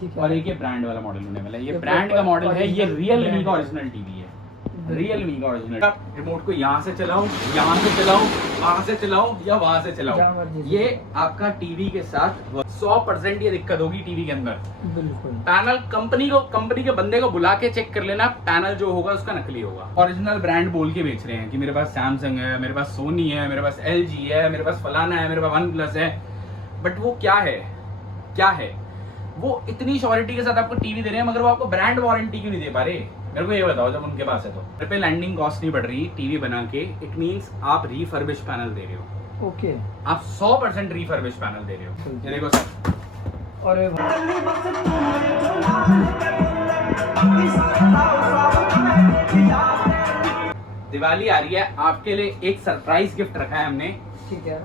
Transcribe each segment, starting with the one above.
ठीक है। और एक ये ब्रांड वाला मॉडल होने वाला है। ये ब्रांड का मॉडल है, ये रियलमी का ओरिजिनल टीवी है, रियलमी का ओरिजिनल। आप रिमोट को यहाँ से चलाओ, यहाँ से चलाओ, वहाँ से चलाओ या वहाँ से चलाओ, ये आपका टीवी के साथ 100% ये दिक्कत होगी टीवी के अंदर। बिल्कुल। पैनल कंपनी के बंदे को बुला के चेक कर लेना, पैनल जो होगा उसका नकली होगा। ओरिजिनल ब्रांड बोल के बेच रहे हैं कि मेरे पास सैमसंग है, मेरे पास सोनी है, मेरे पास LG है, मेरे पास फलाना है, मेरे पास OnePlus है, बट वो क्या है वो इतनी श्योरिटी के साथ आपको टीवी दे रहे हैं, मगर वो आपको ब्रांड वारंटी क्यों नहीं दे पा रहे? मेरे को ये बताओ, जब उनके पास है तो मेरे पे लैंडिंग कॉस्ट नहीं बढ़ रही टीवी बना के, इट मींस आप रिफर्बिश पैनल दे रहे हो। ओके, आप 100% रिफर्बिश पैनल दे रहे हो। ये देखो सर, और दिवाली आ रही है, आपके लिए एक सरप्राइज गिफ्ट रखा है हमने। ठीक है।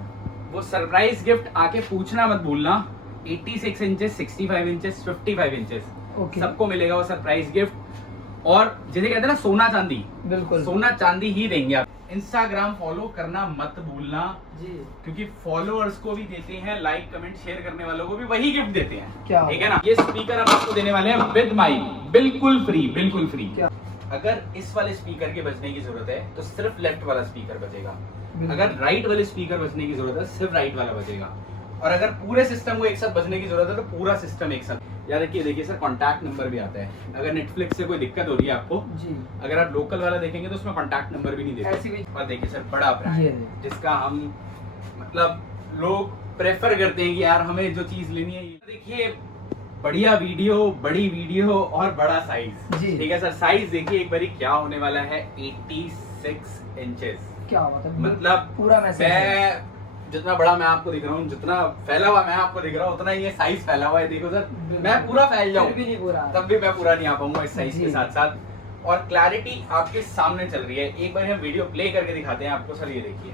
वो सरप्राइज गिफ्ट आके पूछना मत भूलना। 86 इंचेस, 65 इंचेस, 55 इंचेस, ओके। सबको मिलेगा वो सरप्राइज गिफ्ट। और जिसे कहते हैं ना सोना चांदी, बिल्कुल सोना चांदी ही देंगे आप। इंस्टाग्राम फॉलो करना मत भूलना जी, क्योंकि फॉलोअर्स को भी देते हैं, लाइक कमेंट शेयर करने वालों को भी वही गिफ्ट देते हैं। क्या ठीक है ना? ये स्पीकर हम आपको देने वाले हैं विद माइक, बिल्कुल फ्री, बिल्कुल फ्री। क्या? अगर इस वाले स्पीकर के बजने की जरूरत है तो सिर्फ लेफ्ट वाला स्पीकर बजेगा, बिल्कुल। अगर राइट वाले स्पीकर बजने की जरूरत है सिर्फ राइट वाला बजेगा, और अगर पूरे सिस्टम को एक साथ बजने की जरूरत है तो पूरा सिस्टम एक साथ। यार देखिए सर, कॉन्टैक्ट नंबर भी आता है। अगर नेटफ्लिक्स से कोई दिक्कत हो रही है आपको जी, अगर आप लोकल वाला देखेंगे तो उसमें कॉन्टैक्ट नंबर भी नहीं देते। ऐसी भी। और देखिए सर, बड़ा ब्रांड ये जिसका हम मतलब लोग प्रेफर करते हैं कि यार हमें जो चीज लेनी है। देखिए, बढ़िया वीडियो, बड़ी वीडियो और बड़ा साइज। जी। ठीक है सर, साइज देखिए एक बारी क्या होने वाला है, 86 इंचेस। क्या मतलब पूरा मैसेज मैं जितना बड़ा मैं आपको दिख रहा हूँ, जितना फैला हुआ मैं आपको दिख रहा हूँ, उतना ही ये साइज फैला हुआ है। देखो सर, मैं पूरा फैल जाऊँ भी नहीं पूरा, तब भी मैं पूरा नहीं आ पाऊंगा इस साइज के जी। साथ साथ। और क्लैरिटी आपके सामने चल रही है। एक बार हम वीडियो प्ले करके दिखाते हैं आपको। सर ये देखिए,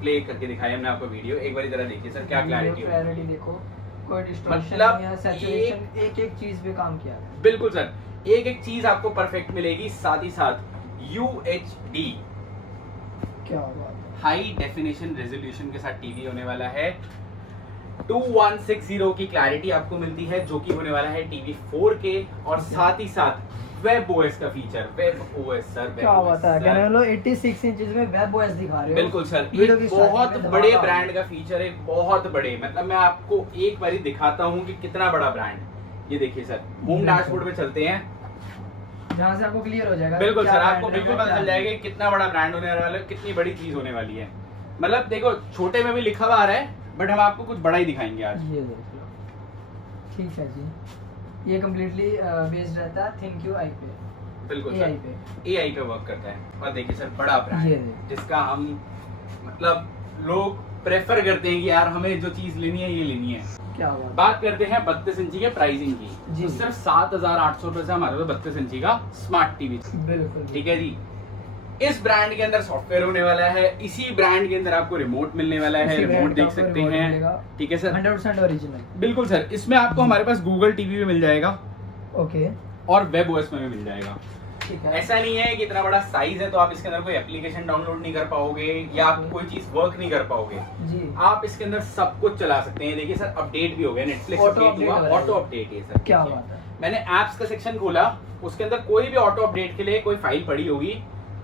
प्ले करके दिखाया हमने आपको वीडियो, एक बार जरा देखिए सर क्या क्लैरिटी है। देखो, कोई डिस्टॉर्शन मतलब या सैचुरेशन, एक चीज पे काम किया है। बिल्कुल सर, एक चीज आपको परफेक्ट मिलेगी, साथ ही साथ UHD क्या बात है। हाई डेफिनेशन रेजोल्यूशन के साथ टीवी होने वाला है। 2160 की क्लैरिटी आपको मिलती है, जो कि होने वाला है टीवी 4K, और साथ ही साथ वेब OS का फीचर। वेब OS सर, क्या बात है, कहने लो 86 इंचेस में वेब OS दिखा रहे हो। बिल्कुल सर, एक बहुत बड़े ब्रांड का फीचर है, बहुत बड़े। मतलब मैं आपको एक बारी दिखाता हूँ कि कितना बड़ा ब्रांड। ये देखिए सर, होम डैशबोर्ड पे चलते हैं, जहाँ से आपको क्लियर हो जाएगा। बिल्कुल सर, आपको brand है, बिल्कुल क्या पता चल जाएगा कि कितना बड़ा ब्रांड होने वाला है, कितनी बड़ी चीज होने वाली है। मतलब देखो, छोटे में भी लिखा हुआ आ रहा है, बट हम आपको कुछ बड़ा ही दिखाएंगे आज। ये देख लो, ठीक है जी। ये कम्प्लीटली बेस्ड रहता है ThinQ AI पे। बिल्कुल AI सर, पे, AI पे वर्क करता है। और देखिए सर, बड़ा ये ब्रांड देखिए। जिसका हम मतलब लोग प्रेफर करते हैं कि यार हमें जो चीज लेनी है ये लेनी है। क्या बात। बात करते हैं 32 इंची के प्राइसिंग की, जी। तो सिर्फ 7,800 रुपए से हमारे पास 32 इंची का स्मार्ट टीवी। बिल्कुल ठीक है जी। इस ब्रांड के अंदर सॉफ्टवेयर होने वाला है, इसी ब्रांड के अंदर आपको रिमोट मिलने वाला है, इसी रिमोट brand का देख आपको सकते remote हैं। मिलेगा। ठीक है सर, 100% ओरिजिनल। बिल्कुल सर। इसमें आपको हमारे पास गूगल टीवी भी मिल जाएगा ओके, और वेब OS में भी मिल जाएगा। ठीक है। ऐसा नहीं है कि इतना बड़ा साइज है तो आप इसके अंदर कोई एप्लीकेशन डाउनलोड नहीं कर पाओगे या आप कोई चीज वर्क नहीं कर पाओगे। जी, आप इसके अंदर सब कुछ चला सकते हैं। देखिए सर, अपडेट भी हो गया, नेटफ्लिक्स Auto अपडेट हुआ, update ऑटो अपडेट है सर। क्या देखिए। बात है। मैंने एप्स का सेक्शन खोला, उसके अंदर कोई भी ऑटो अपडेट के लिए कोई फाइल पड़ी होगी,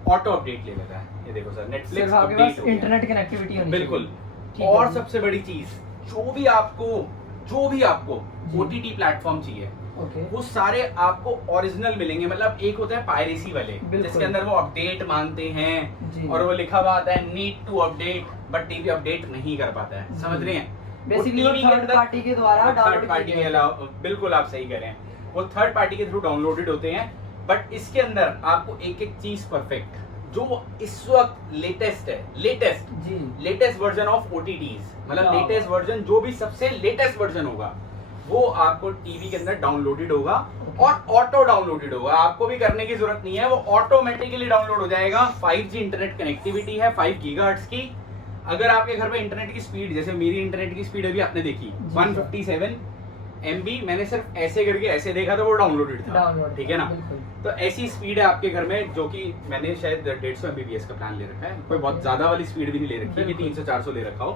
ऑटो अपडेट ले लेता है। ये देखो सर, नेटफ्लिक्स सिर्फ आपके अपडेट पास हो गया। इंटरनेट कनेक्टिविटी होनी बिल्कुल। चाहिए। ठीक और है जी। सबसे बड़ी चीज, जो भी आपको जी। OTT प्लेटफॉर्म चाहिए, ओके, वो सारे आपको ओरिजिनल मिलेंगे। मतलब एक होता है पायरेसी वाले, बिल्कुल। जिसके अंदर वो अपडेट मांगते हैं जी। और वो लिखा हुआ आता है need to update, but TV update नहीं कर पाता है। समझ रहे हैं? बेसिकली वो थर्ड पार्टी के द्वारा थर्ड पार्टी के अलावा, बिल्कुल आप सही कह रहे हैं, वो थर्ड पार्टी के थ्रू डाउनलोडेड होते हैं। बट इसके अंदर आपको एक एक चीज परफेक्ट, जो इस वक्त लेटेस्ट है, जी, लेटेस्ट वर्जन ऑफ OTTs, मतलब हाँ। लेटेस्ट वर्जन, जो भी सबसे लेटेस्ट वर्जन होगा वो आपको टीवी के अंदर डाउनलोडेड होगा और ऑटो डाउनलोडेड होगा। आपको भी करने की जरूरत नहीं है, वो ऑटोमेटिकली डाउनलोड हो जाएगा। 5G इंटरनेट कनेक्टिविटी है, 5 गीगाहर्ट्ज की। अगर आपके घर पे इंटरनेट की स्पीड, जैसे मेरी इंटरनेट की स्पीड अभी आपने देखी 157 MB, मैंने सिर्फ ऐसे करके ऐसे देखा तो वो डाउनलोडेड था। ठीक है ना? तो ऐसी स्पीड है आपके घर में, जो कि मैंने शायद 150 MBPS का प्लान ले रखा है। कोई बहुत ज्यादा वाली स्पीड भी नहीं ले रखी है कि 300-400 ले रखा हो।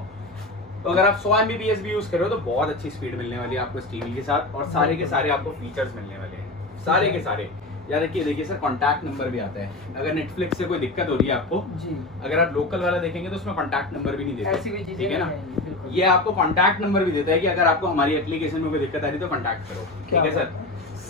तो अगर आप 100 Mbps भी यूज कर रहे हो तो बहुत अच्छी स्पीड मिलने वाली है आपको इस टीवी के साथ, और सारे के सारे आपको फीचर्स मिलने वाले हैं, सारे के सारे। यार देखिए सर कॉन्टैक्ट नंबर भी आता है, अगर नेटफ्लिक्स से कोई दिक्कत हो रही है आपको जी, अगर आप लोकल वाला देखेंगे तो उसमें कॉन्टैक्ट नंबर भी नहीं देते, ऐसी भी चीजें ठीक है ना। हैं, बिल्कुल। ये आपको कॉन्टैक्ट नंबर भी देता है कि अगर आपको हमारी एप्लीकेशन में कोई दिक्कत आ रही है तो कॉन्टैक्ट करो, ठीक है सर।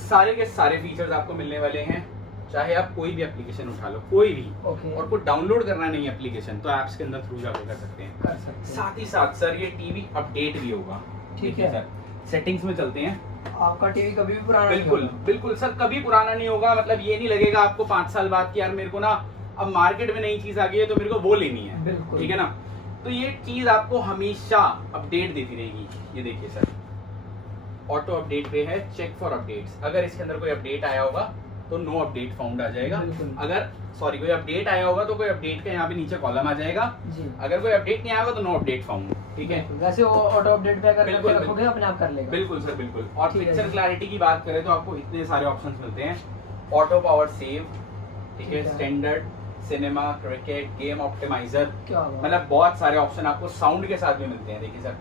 सारे के सारे फीचर्स आपको मिलने वाले हैं, चाहे आप कोई भी एप्लीकेशन उठा लो, कोई भी, ओके, और कुछ डाउनलोड करना नहीं है एप्लीकेशन तो ऐप्स के अंदर थ्रू जाकर कर सकते हैं। कर सकते हैं। साथ ही साथ सर ये टीवी अपडेट भी होगा, ठीक देखिए है सर सेटिंग्स में चलते हैं। आपका टीवी कभी भी पुराना नहीं बिल्कुल होगा। बिल्कुल सर, कभी पुराना नहीं होगा, मतलब ये नहीं लगेगा आपको 5 साल बाद कि यार मेरे को ना अब मार्केट में नई चीज आ गई है तो मेरे को वो लेनी है, बिल्कुल, ठीक है ना। तो ये चीज आपको हमेशा अपडेट देती रहेगी। ये देखिए सर ऑटो अपडेट पे है, चेक फॉर अपडेट्स, अगर इसके अंदर कोई अपडेट आया होगा तो नो अपडेट फाउंड आ जाएगा, बिल्कुल। अगर सॉरी कोई अपडेट आया होगा तो कोई अपडेट का यहाँ पे नीचे कॉलम आ जाएगा, जी, अगर कोई अपडेट नहीं आया होगा तो नो अपडेट फाउंड, ठीक है। वैसे वो ऑटो अपडेट पे अगर बिल्कुल, रखे रखोगे अपने आप कर लेगा। बिल्कुल सर बिल्कुल। और ठीक है पिक्चर जी। क्लैरिटी की बात करें तो आपको इतने सारे ऑप्शंस मिलते हैं, ऑटो पावर सेव, ठीक है, ठीक है। Standard, cinema, cricket, game optimiser, क्या बात। मतलब बहुत सारे ऑप्शन आपको साउंड के साथ भी मिलते हैं। देखिए सर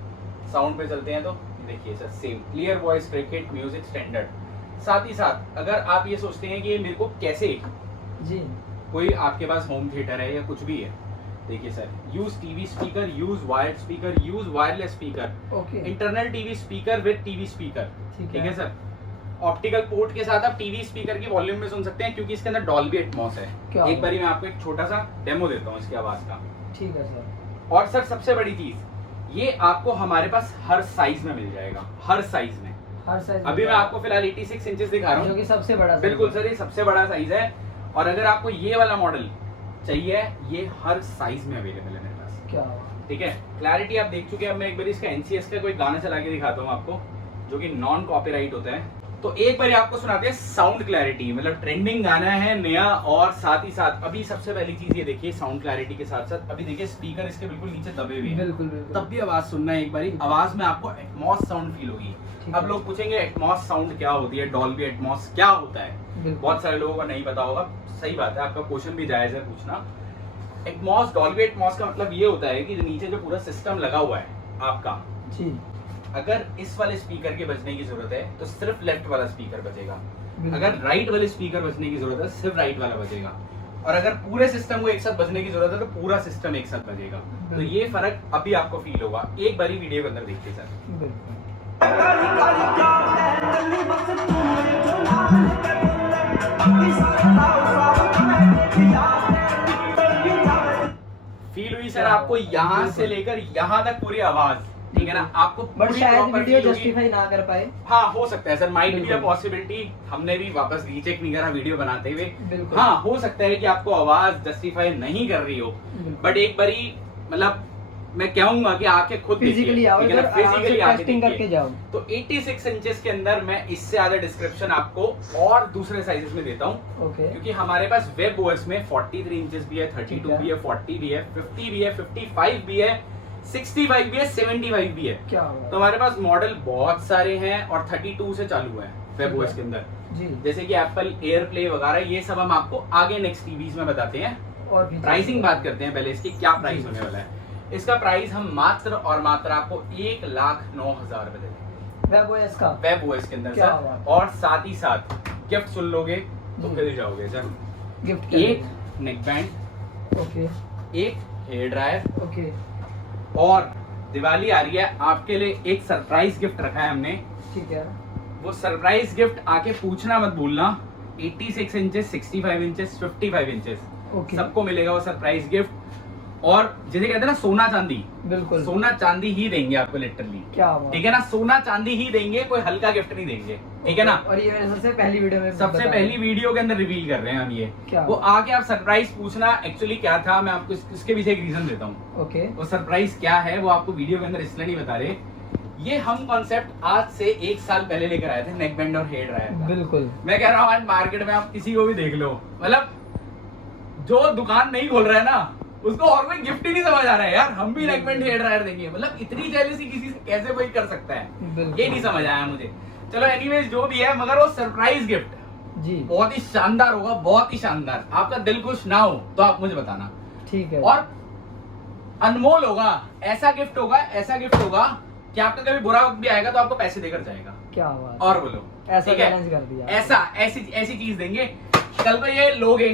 साउंड पे चलते हैं तो देखिए sir same clear voice, cricket, music, standard. साथ ही साथ अगर आप ये सोचते हैं कि ये मेरे को कैसे, जी, कोई आपके पास होम थिएटर है या कुछ भी है, देखिए sir use TV speaker, use wired speaker, use wireless speaker, okay, internal TV speaker with TV speaker, ठीक ठीक है सर। ऑप्टिकल पोर्ट के साथ आप टीवी स्पीकर की वॉल्यूम में सुन सकते हैं क्योंकि इसके अंदर डॉल्बी एटमॉस है। क्या एक बात। बारी मैं आपको एक छोटा सा डेमो देता हूँ इसकी आवाज का। ठीक है सर। और सर सबसे बड़ी चीज ये आपको हमारे पास हर साइज में मिल जाएगा, हर साइज में। हर साइज अभी मैं आपको फिलहाल 86 इंचेस दिखा रहा जो हूँ, कि सबसे बड़ा size बिल्कुल है। सर ये सबसे बड़ा साइज है। और अगर आपको ये वाला मॉडल चाहिए ये हर साइज में अवेलेबल है मेरे पास, क्या बात। ठीक है। क्लैरिटी आप देख चुके हैं, अब मैं एक बार इसका एनसीएस का कोई गाना चला के दिखाता हूँ आपको जो कि नॉन कॉपीराइट होता है। तो एक बार आपको सुनाते हैं साउंड क्लैरिटी, मतलब ट्रेंडिंग गाना है नया, और साथ ही साथ अभी सबसे पहली चीज ये देखिए साउंड क्लैरिटी के साथ साथ अभी देखिए स्पीकर इसके बिल्कुल नीचे दबे हुए हैं, बिल्कुल बिल्कुल। तब भी आवाज सुनना है एक बारी, आवाज में आपको एटमॉस साउंड फील होगी। ठीक अब है। लोग पूछेंगे एटमॉस साउंड क्या होती है, डॉल्बी एटमॉस क्या होता है, बिल्कुल। बहुत सारे लोगों को नहीं पता होगा। सही बात है, आपका क्वेश्चन भी जायज है पूछना। एटमॉस, डॉल्बी एटमॉस का मतलब ये होता है कि नीचे जो पूरा सिस्टम लगा हुआ है आपका, जी, अगर इस वाले स्पीकर के बजने की जरूरत है तो सिर्फ लेफ्ट वाला स्पीकर बजेगा, बिल्कुल। अगर राइट वाले स्पीकर बजने की जरूरत है सिर्फ राइट वाला बजेगा, और अगर पूरे सिस्टम को एक साथ बजने की जरूरत है तो पूरा सिस्टम एक साथ बजेगा। तो ये फर्क अभी आपको फील होगा, एक बारी वीडियो के अंदर देखिए सर। बिल्कुल। फील हुई सर आपको यहाँ से लेकर यहाँ तक पूरी आवाज, ठीक है ना, आपको बट पूरी शायद proper वीडियो feel होगी। जस्टिफाई ना कर पाए। हाँ हो सकता है सर, माइट बी अ बिल्कुल। पॉसिबिलिटी, हमने भी वापस रीचेक नहीं करा वीडियो बनाते हुए। बिल्कुल। हाँ हो सकता है कि आपको आवाज जस्टिफाई नहीं कर रही हो, बिल्कुल। बट एक बारी मतलब मैं कहूंगा कि आके खुद फिजिकली आओ ठीक है ना, इधर आराम से physically आके टेस्टिंग देखिए। करके जाओ। तो 86 इंचेस के अंदर मैं इससे ज्यादा डिस्क्रिप्शन आपको और दूसरे साइजेस में देता हूँ, ओके, क्योंकि हमारे पास वेब ओएस में 43 इंचेस भी है, 32 भी है, 40 भी है, 50 भी है, 55 भी है, 65 भी है, 75 भी है। क्या हुआ। तो हमारे पास मॉडल बहुत सारे हैं और 32 से चालू है वेब ओएस के अंदर, जी, जैसे कि एप्पल एयर प्ले वगैरह, ये सब हम आपको आगे नेक्स्ट टीवीज में बताते हैं। और भी प्राइसिंग बात करते हैं पहले, इसकी क्या प्राइस होने वाला है। इसका प्राइस हम मात्र और मात्र आपको 1,09,000 रुपए देंगे वेब ओएस का। वेब ओएस के अंदर क्या सर। बात। और साथ ही साथ गिफ्ट सुन लोगे तो जी। फिर जाओगे सर, गिफ्ट एक नेक बैंड, ओके, एक हेयर ड्रायर, ओके, और दिवाली आ रही है आपके लिए एक सरप्राइज गिफ्ट रखा है हमने। ठीक है, वो सरप्राइज गिफ्ट आके पूछना मत भूलना, 86 इंचेस, 65 इंचेस, 55 इंचेस ओके, सबको मिलेगा वो सरप्राइज गिफ्ट। और जिसे कहते हैं ना सोना चांदी, बिल्कुल। सोना चांदी ही देंगे आपको लिटरली, क्या बात। ठीक है ना, सोना चांदी ही देंगे, कोई हल्का गिफ्ट नहीं देंगे, ठीक है ना। और ये मैंने सबसे पहली वीडियो में सबसे बताया। पहली वीडियो के अंदर रिवील कर रहे हैं हम ये, क्या वो आके आप सरप्राइज पूछना एक्चुअली क्या था, मैं आपको इसके पीछे एक रीजन देता हूँ। ओके, वो सरप्राइज क्या है वो आपको वीडियो के अंदर इसलिए नहीं बता रहे, ये हम कॉन्सेप्ट आज से 1 साल पहले लेकर आए थे नेक बैंड और हेयर ड्रायर का। बिल्कुल। मैं कह रहा हूँ आज मार्केट में आप किसी को भी देख लो, मतलब जो दुकान नहीं खोल रहा है ना उसको और कोई गिफ्ट ही नहीं समझ आ रहा है यार, हम भी नेक बैंड हेयर ड्रायर देंगे, मतलब इतनी जेलसी किसी से कैसे कोई कर सकता है, बिल्कुल। ये नहीं समझ आया मुझे। चलो एनीवेज जो भी है, मगर वो सरप्राइज गिफ्ट जी, बहुत ही शानदार होगा, बहुत ही शानदार। आपका दिल खुश ना हो तो आप मुझे बताना। ठीक है। और अनमोल होगा, ऐसा गिफ्ट होगा कि आपका कभी बुरा वक्त भी आएगा तो आपको पैसे देकर जाएगा। क्या बात, और बोलो, ऐसा ठीक है? बैलेंस कर दिया। ऐसी चीज देंगे, कल को ये लोगे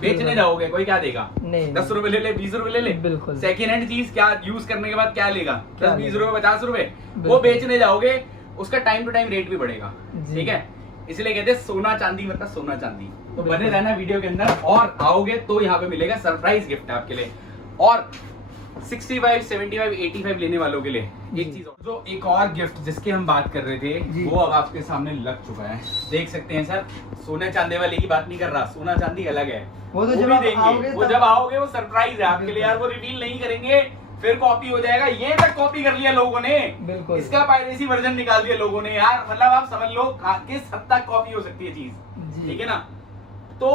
बेचने जाओगे, कोई क्या देगा? नहीं 10 रुपए ले ले, 20 रुपए ले ले, बिल्कुल। सेकेंड हैंड चीज क्या यूज करने के बाद क्या लेगा? क्या 10 20 लेगा? रुपए 50 रुपए, वो बिल्कुल। बेचने जाओगे, उसका टाइम टू टाइम रेट भी बढ़ेगा। जी। ठीक है, इसलिए कहते हैं सोना चांदी मतलब सोना चांदी। तो बिल्कुल। बने रहना वीडियो के अंदर, और आओगे तो यहाँ पे मिलेगा सरप्राइज गिफ्ट आपके लिए। और 65, 75, 85 लेने वालों के लिए एक जी। चीज और, जो एक और गिफ्ट जिसकी हम बात कर रहे थे जी। वो अब आपके सामने लग चुका है। देख सकते हैं सर, सोने चांदी वाले की बात नहीं कर रहा, सोना चांदी अलग है, वो तो भी जब आप देंगे। आओगे वो तब- जब आओगे वो सरप्राइज है आपके लिए बिल्कुल। यार, वो रिवील नहीं करेंगे, फिर कॉपी हो जाएगा। ये तक कॉपी कर लिया लोगों ने, बिल्कुल। इसका पायरेसी वर्जन निकाल दिया लोगों ने यार, मतलब आप समझ लो किस हद तक कॉपी हो सकती है चीज। जी। ठीक है ना? तो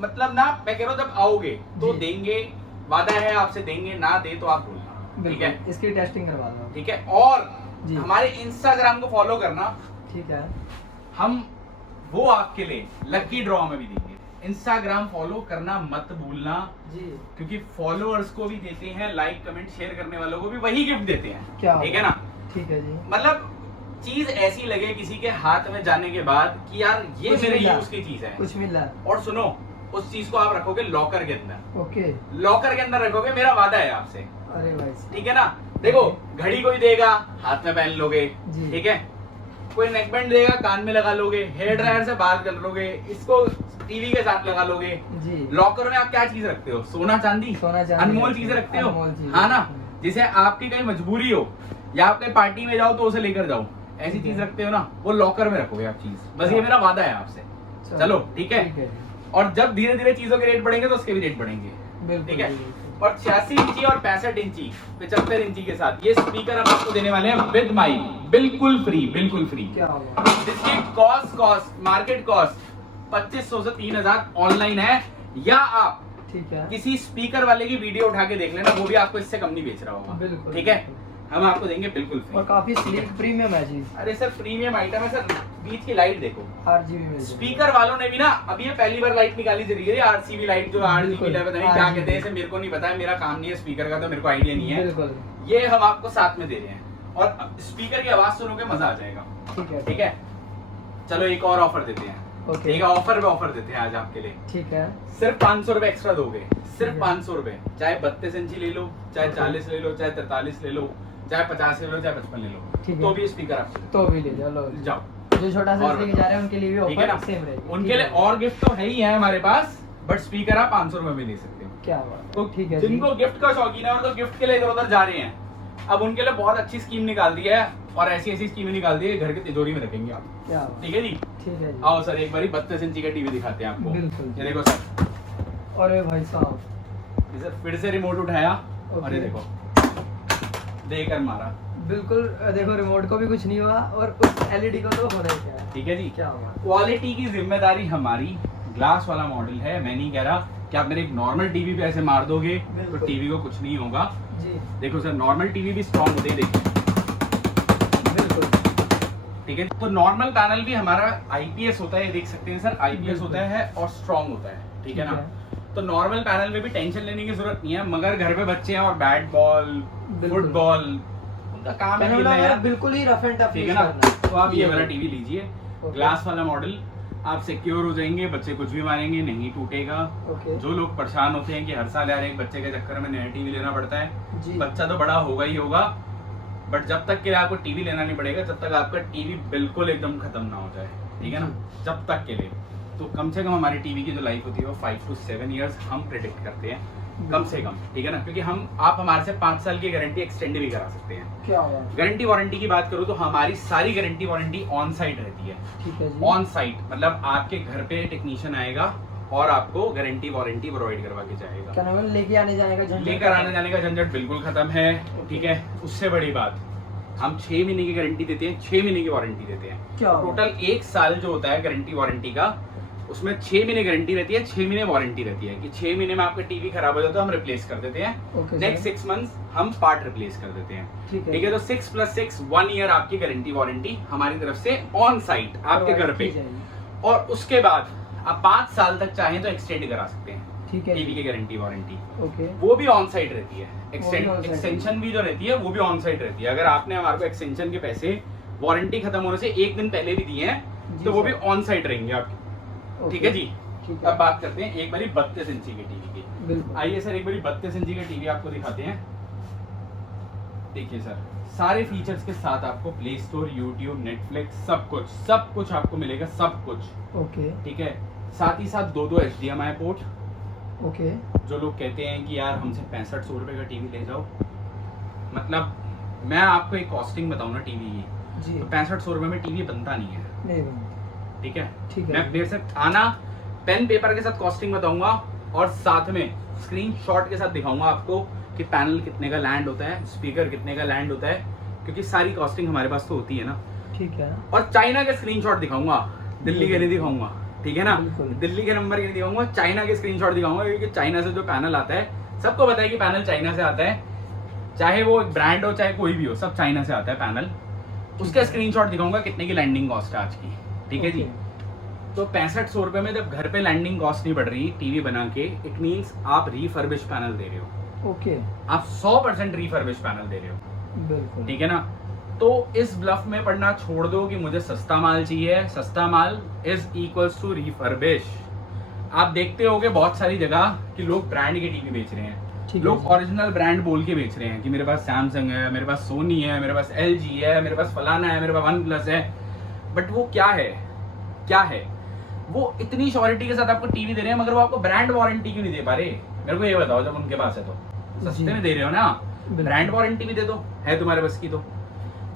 मतलब ना मैं कह रहा हूँ जब आओगे तो जी। देंगे, वादा है आपसे देंगे, ना दे तो आप बोलना। ठीक है, बिल्कुल, इसकी टेस्टिंग करवा दो। ठीक है। और जी। हमारे इंस्टाग्राम को फॉलो करना, ठीक है। हम वो आपके लिए लकी ड्रॉ में भी देंगे। इंस्टाग्राम फॉलो करना मत भूलना, जी। क्योंकि फॉलोअर्स को भी देते हैं, लाइक कमेंट शेयर करने वालों को भी वही गिफ्ट देते हैं। क्या ठीक है ना? ठीक है जी। मतलब चीज ऐसी लगे किसी के हाथ में जाने के बाद कि यार ये कुछ मेरे मिला। यूज की चीज है। कुछ मिला। और सुनो, उस चीज को आप रखोगे लॉकर के अंदर, ओके। लॉकर के अंदर रखोगे, मेरा वादा है आपसे। अरे भाई साहब। ठीक है ना? देखो, घड़ी कोई देगा हाथ में पहन लोगे, जी। ठीक है, कोई नेकबैंड देगा कान में लगा लोगे, हेयर ड्रायर से बाल कर लोगे, इसको टीवी के साथ लगा लोगे। जी। लॉकर में आप क्या चीज रखते हो? सोना चांदी, सोना चांदी अनमोल रखते चीजें हो, रखते हो, अनमोल चीजें। हाँ ना? जिसे आपकी कहीं मजबूरी हो या आप कहीं पार्टी में जाओ तो उसे लेकर जाओ, ऐसी चीज रखते हो ना, वो लॉकर में रखोगे आप चीज। बस ये मेरा वादा है आपसे। चलो ठीक है। ठीक है। और जब धीरे धीरे चीजों के रेट बढ़ेंगे तो उसके भी रेट बढ़ेंगे। बिल्कुल। ठीक है। बिल्कुल। और 86 इंची और 65 इंची 75 इंची के साथ ये स्पीकर हम आपको देने वाले हैं विद माइक, बिल्कुल फ्री, बिल्कुल फ्री। क्या हुआ? जिसकी कॉस्ट मार्केट कॉस्ट 2500 से 3000 ऑनलाइन है, या आप ठीक है। किसी स्पीकर वाले की वीडियो उठा के देख लेना, वो भी आपको इससे कम नहीं बेच रहा होगा। बिल्कुल। ठीक है, हम आपको देंगे बिल्कुल और फ्री। काफी स्लीक प्रीमियम है जी। अरे सर प्रीमियम आइटम है सर, बीच की लाइट देखो। RGB में स्पीकर वालों ने भी ना अभी ये पहली बार लाइट निकाली चली गई, RCB लाइट जो RGB बिल्कुल, पता नहीं क्या RGB। कहते हैं इसे, मेरे को नहीं पता है, मेरा काम नहीं है स्पीकर का, तो मेरे को आइडिया नहीं है। बिल्कुल। ये हम आपको साथ में दे रहे हैं, और स्पीकर की आवाज सुनोगे मजा आ जाएगा। ठीक है। ठीक है, चलो एक और ऑफर देते हैं। ओके। ठीक है, ऑफर पे ऑफर देते हैं आज आपके लिए। ठीक है। सिर्फ 500 रुपए एक्स्ट्रा दोगे, सिर्फ ठीक है। 500 रुपए। चाहे 32 इंची ले लो, चाहे 40 ले लो, चाहे 43 ले लो, चाहे 50 ले लो, चाहे 55 ले लो, ठीक है। तो भी स्पीकर आपसे तो भी ले जाओ, लो जाओ। जो छोटा सा और लेके बताओ। जा रहे हैं उनके लिए भी ठीक है ना? ऑफर सेम रहेगी। उनके ठीक लिए है। और गिफ्ट तो है ही है हमारे पास, बट स्पीकर आप 500 रुपए में ले सकते हो। क्या बात। तो ठीक है जी। जिनको गिफ्ट का शौकीन है और तो गिफ्ट के लिए इधर उधर जा रहे हैं, अब उनके लिए बहुत अच्छी स्कीम निकाल दी है, और ऐसी ऐसी स्कीमें निकाल दी है घर के तिजोरी में रखेंगे आप। क्या बात। ठीक है जी? ठीक है जी। आओ सर एक बारी 32 इंची का टीवी दिखाते हैं आपको। बिल्कुल। ये देखो सर, अरे भाई साहब। ये सर फिर से रिमोट उठाया और ये ओके। देखो देकर मारा। बिल्कुल। देखो रिमोट को भी कुछ नहीं हुआ, और उस LED को तो होना ही क्या है। ठीक है जी? क्या हुआ? क्वालिटी की जिम्मेदारी हमारी, ग्लास वाला मॉडल है, मैं नहीं कह रहा कि आप मेरे एक नॉर्मल टीवी पे ऐसे मार दोगे तो बिल्कुल। टीवी को कुछ नहीं होगा। जी। देखो सर, नॉर्मल टीवी भी स्ट्रॉन्ग होते हैं, देखिए। बिल्कुल। ठीक है, तो नॉर्मल पैनल भी हमारा IPS होता है, ये देख सकते हैं सर, IPS बिल्कुल। होता है और स्ट्रॉन्ग होता है। ठीक है ना? तो नॉर्मल पैनल में भी टेंशन लेने की जरूरत नहीं है, मगर घर पे बच्चे हैं और बैट बॉल, बिल्कुल। फुटबॉल, उनका काम है मैंने खेलना बोला यार। बिल्कुल ही रफ एंड टफ ठीक यूज है ना? करना। तो आप ये वाला टीवी लीजिए, ओके। ग्लास वाला मॉडल, आप सिक्योर हो जाएंगे, बच्चे कुछ भी मारेंगे नहीं टूटेगा। ओके। जो लोग परेशान होते हैं कि हर साल यार एक बच्चे के चक्कर में नया टीवी लेना पड़ता है, जी। बच्चा तो बड़ा होगा ही होगा, बट जब तक के लिए आपको टीवी लेना नहीं पड़ेगा, जब तक आपका टीवी बिल्कुल एकदम खत्म ना हो जाए। ठीक है ना? जब तक के लिए तो कम से कम हमारी टीवी की जो लाइफ होती है वो 5 to 7 years हम प्रेडिक्ट करते हैं, कम से कम। ठीक है ना? क्योंकि आप हमारे से 5 साल की गारंटी एक्सटेंड भी करा सकते हैं। क्या हुआ? गारंटी वारंटी की बात करूँ तो हमारी सारी गारंटी वारंटी ऑन साइट रहती है। ठीक है जी। ऑन साइट मतलब आपके घर पे टेक्नीशियन आएगा और आपको गारंटी वारंटी प्रोवाइड करवा के जाएगा। क्या नाम है? लेके आने जाने का झंझट। लेकर आने जाने का झंझट बिल्कुल खत्म है। ठीक है, उससे बड़ी बात, हम 6 महीने की गारंटी देते हैं, 6 महीने की वारंटी देते हैं। क्या? टोटल 1 साल जो होता है गारंटी वारंटी का, उसमें 6 महीने गारंटी रहती है, 6 महीने वारंटी रहती है कि 6 महीने में आपका टीवी खराब हो जाता है तो हम रिप्लेस कर देते हैं। ओके। नेक्स्ट 6 मंथ्स हम पार्ट रिप्लेस कर देते हैं। ठीक है। ठीक है, तो 6 + 6 1 ईयर आपकी गारंटी वारंटी हमारी तरफ से ऑन साइट आपके घर पे। ठीक है जी। और उसके बाद आप 5 साल तक चाहें तो एक्सटेंड करा सकते हैं। ठीक है टीवी की गारंटी वारंटी, ओके वो भी ऑन साइट रहती है। वो भी on site एक्सटेंशन भी जो रहती है वो भी ऑन साइट रहती है। अगर आपने हमारे को एक्सटेंशन के पैसे वारंटी खत्म होने से एक दिन पहले भी दिए हैं तो वो भी ऑन साइट रहेंगे आपके। ठीक है जी। ठीक अब है बात करते हैं एक बारी 32 इंची के टीवी की। बिल्कुल आइए सर एक बारी 32 इंची का टीवी आपको दिखाते हैं। देखिए सर, सारे फीचर्स के साथ आपको प्ले स्टोर, यूट्यूब, नेटफ्लिक्स, सब कुछ आपको मिलेगा, सब कुछ। ओके ठीक है, साथ ही साथ दो HDMI पोर्ट। ओके जो लोग कहते हैं कि यार हमसे 6500 रुपए का टीवी ले जाओ, मतलब मैं आपको एक कॉस्टिंग बताऊं ना टीवी की, जी तो 6500 रुपए में टीवी बनता नहीं है। नहीं बनती। ठीक है, ठीक है मैं देर से आना पेन पेपर के साथ कॉस्टिंग बताऊंगा और साथ में स्क्रीनशॉट के साथ दिखाऊंगा आपको कि पैनल कितने का लैंड होता है, स्पीकर कितने का लैंड होता है, क्योंकि सारी कॉस्टिंग हमारे पास तो होती है ना। ठीक है और चाइना के स्क्रीनशॉट दिखाऊंगा, दिल्ली के नहीं दिखाऊंगा। ठीक है ना, बिल्कुल। दिल्ली के नंबर के नहीं दिखाऊंगा, चाइना के स्क्रीनशॉट दिखाऊंगा, क्योंकि चाइना से जो पैनल आता है सबको पता है कि पैनल चाइना से आता है, चाहे वो एक ब्रांड हो चाहे कोई भी हो, सब चाइना से आता है पैनल। उसका स्क्रीनशॉट दिखाऊंगा कितने की लैंडिंग कॉस्ट है आज की। ठीक है जी। तो 6500 रुपए में जब घर पे लैंडिंग कॉस्ट नहीं बढ़ रही टीवी बना के, इट मींस आप रिफर्बिश पैनल दे रहे हो। ओके आप 100% रिफर्बिश पैनल दे रहे हो। बिल्कुल ठीक है ना। तो इस ब्लफ में पढ़ना छोड़ दो कि मुझे सस्ता माल चाहिए। सस्ता माल इज इक्वल्स टू रिफर्बिश। आप देखते होगे बहुत सारी जगह कि लोग ब्रांड के टीवी बेच रहे हैं, ठीक है लोग जी। ओरिजिनल ब्रांड बोल के बेच रहे हैं कि मेरे पास सैमसंग है, मेरे पास सोनी है, मेरे पास LG है, मेरे पास फलाना है, मेरे पास वन प्लस है। बट वो क्या है, क्या है वो इतनी श्योरिटी के साथ आपको टीवी दे रहे हैं, मगर वो आपको ब्रांड वारंटी क्यों नहीं दे पा रहे? मेरे को ये बताओ, जब उनके पास है तो सस्ते जी। में दे रहे हो ना, बिल्कुल। ब्रांड वारंटी भी दे दो, है तुम्हारे बस की तो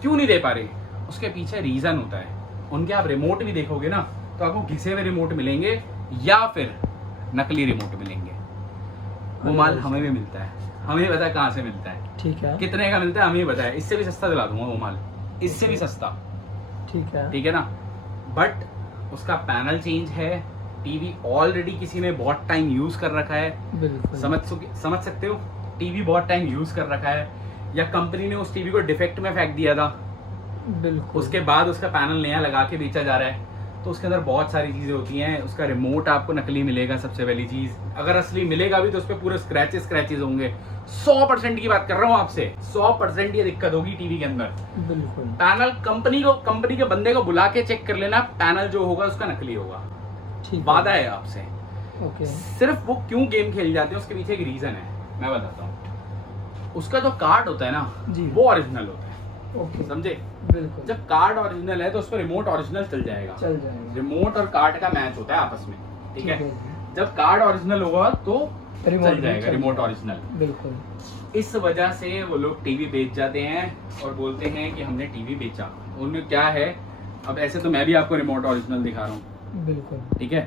क्यों नहीं दे पा रहे? उसके पीछे रीजन होता है। उनके आप रिमोट भी देखोगे ना तो आपको घिसे हुए रिमोट मिलेंगे या फिर नकली रिमोट मिलेंगे। वो माल हमें भी मिलता है, हमें पता है कहाँ से मिलता है, ठीक है कितने का मिलता है हमें पता है। इससे भी सस्ता दिला दूंगा वो माल, इससे भी सस्ता। ठीक है ठीक है ना। बट उसका पैनल चेंज है, टीवी ऑलरेडी किसी ने बहुत टाइम यूज कर रखा है। बिल्कुल समझ सकते हो, टीवी बहुत टाइम यूज कर रखा है, या कंपनी ने उस टीवी को डिफेक्ट में फेंक दिया था, बिल्कुल उसके बाद उसका पैनल नया लगा के बेचा जा रहा है। तो उसके अंदर बहुत सारी चीजें होती हैं। उसका रिमोट आपको नकली मिलेगा, सबसे पहली चीज। अगर असली मिलेगा भी तो उस पर पूरे स्क्रैचेस होंगे। 100% की बात कर रहा हूँ आपसे, 100% ये दिक्कत होगी टीवी के अंदर। बिल्कुल पैनल कंपनी के बंदे को बुला के चेक कर लेना, पैनल जो होगा उसका नकली होगा, ठीक वादा है आपसे। ओके सिर्फ वो क्यों गेम खेल जाते हैं उसके पीछे एक रीजन है, मैं बताता हूँ। उसका जो कार्ड होता है ना जी। वो ओरिजिनल होता है, ओके समझे? बिल्कुल जब कार्ड ओरिजिनल है तो उस पर रिमोट ओरिजिनल चल जाएगा। चल जाएगा रिमोट और कार्ड का मैच होता है आपस में। ठीक है, जी। जब कार्ड ओरिजिनल होगा तो रिमोट चल भी जाएगा चल रिमोट जाएगा। ओरिजिनल। बिल्कुल इस वजह से वो लोग टीवी बेच जाते हैं और बोलते हैं कि हमने टीवी बेचा। उनमें क्या है, अब ऐसे तो मैं भी आपको रिमोट ओरिजिनल दिखा रहा हूँ, बिल्कुल ठीक है।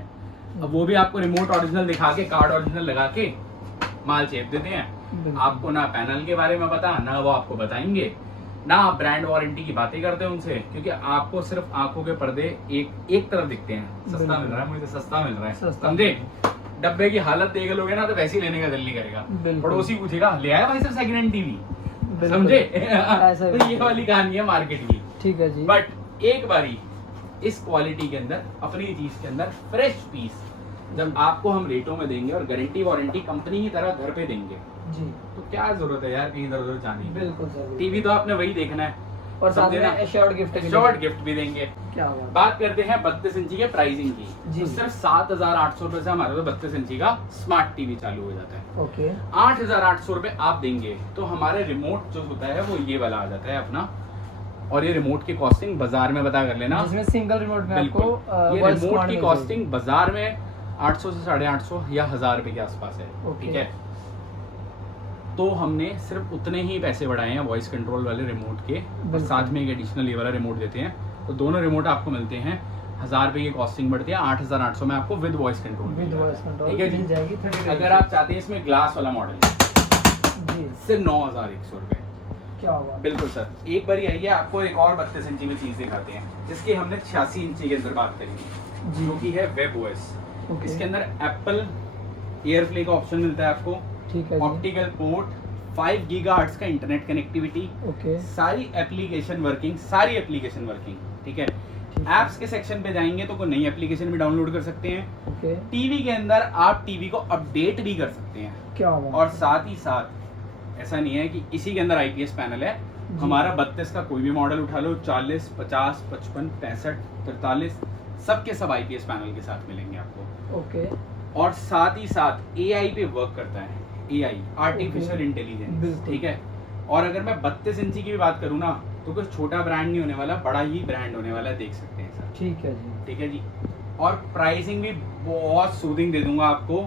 अब वो भी आपको रिमोट ओरिजिनल दिखा के कार्ड ओरिजिनल लगा के माल चेप देते हैं। बिल्कुल। आपको ना पैनल के बारे में पता, ना वो आपको बताएंगे, ना आप ब्रांड वारंटी की बातें करते हैं उनसे, क्योंकि आपको सिर्फ आंखों के पर्दे एक तरफ दिखते हैं। सस्ता बिल्कुल। मिल रहा है, मुझे तो सस्ता मिल रहा है, सस्ता। समझे? डब्बे की हालत देख लोगे ना तो वैसे ही लेने का दिल नहीं करेगा। बिल्कुल। पड़ोसी पूछेगा ले आया भाई सिर्फ सेकंड हैंड टीवी, बिल्कुल। समझे? ऐसा तो ये वाली कहानी है मार्केट की। ठीक है जी। बट एक बारी इस क्वालिटी के अंदर, अपनी चीज के अंदर फ्रेश पीस जब आपको हम रेटों में देंगे और गारंटी वारंटी कंपनी की तरह घर पे देंगे, जी तो क्या जरूरत है यार कहीं इधर उधर जाने की? बिल्कुल सर। टीवी तो आपने वही देखना है, और साथ समझे ना? में शॉर्ट गिफ्ट भी शॉर्ट गिफ्ट भी देंगे। क्या हुआ? बात करते हैं 32 इंची के प्राइसिंग की। जी। तो सिर्फ 7,800 रुपए से हमारे 32 इंची का स्मार्ट टीवी चालू हो जाता है। ओके 8,800 रुपए आप देंगे तो हमारे रिमोट जो होता है वो ये वाला आ जाता है अपना। और ये रिमोट की कॉस्टिंग बाजार में पता कर लेना, जिसमें सिंगल रिमोट में बिल्कुल। आपको ये voice रिमोट command की मिल कॉस्टिंग बाजार में 800 से 850 या 1000 रुपए के आसपास है। ओके। ठीक है, तो हमने सिर्फ उतने ही पैसे बढ़ाए हैं वॉइस कंट्रोल वाले रिमोट के, और बिल्कुल। साथ में एक एडिशनल ये वाला रिमोट देते हैं। तो दोनों रिमोट आपको मिलते हैं 1000 रुपए की कॉस्टिंग बढ़ती है, 8,800 में आपको with voice control with voice control ठीक है जी। मिल जाएगी 30 अगर आप चाहते हैं इसमें ग्लास वाला मॉडल जी। सिर्फ 9,100 रुपए। क्या हुआ? बिल्कुल सर, एक बार आइए आपको एक और 32 इंची में चीज दिखाते हैं जिसकी हमने 86 इंची के अंदर बात करी, जी। जो कि है वेब ओएस। ओके। इसके अंदर एप्पल एयरप्ले का ऑप्शन मिलता है आपको, ठीक है जी। ऑप्टिकल पोर्ट, 5 गीगाहर्ट्ज का इंटरनेट कनेक्टिविटी, ओके सारी एप्लीकेशन वर्किंग, ठीक है। ऐप्स के सेक्शन पे जाएंगे तो कोई नई एप्लीकेशन भी डाउनलोड कर सकते हैं। ओके, टीवी के अंदर आप टीवी को अपडेट भी कर सकते हैं। क्या बात और है। साथ ही साथ ऐसा नहीं है कि इसी के अंदर आईपीएस पैनल है, जी। हमारा 32 का कोई भी मॉडल उठा लो, 40, 50, 55, 65, 43 सबके सब आईपीएस पैनल के साथ मिलेंगे आपको। ओके, और साथ ही साथ एआई पे वर्क करता है, एआई आर्टिफिशियल ओके। इंटेलिजेंस, बिल्कुल। ठीक है। और अगर मैं 32 इंची की भी बात करूँ ना तो कोई छोटा ब्रांड नहीं होने वाला, बड़ा ही ब्रांड होने वाला है, देख सकते हैं सर। ठीक है जी। ठीक है जी। और प्राइसिंग भी बहुत सूदिंग दे दूंगा आपको,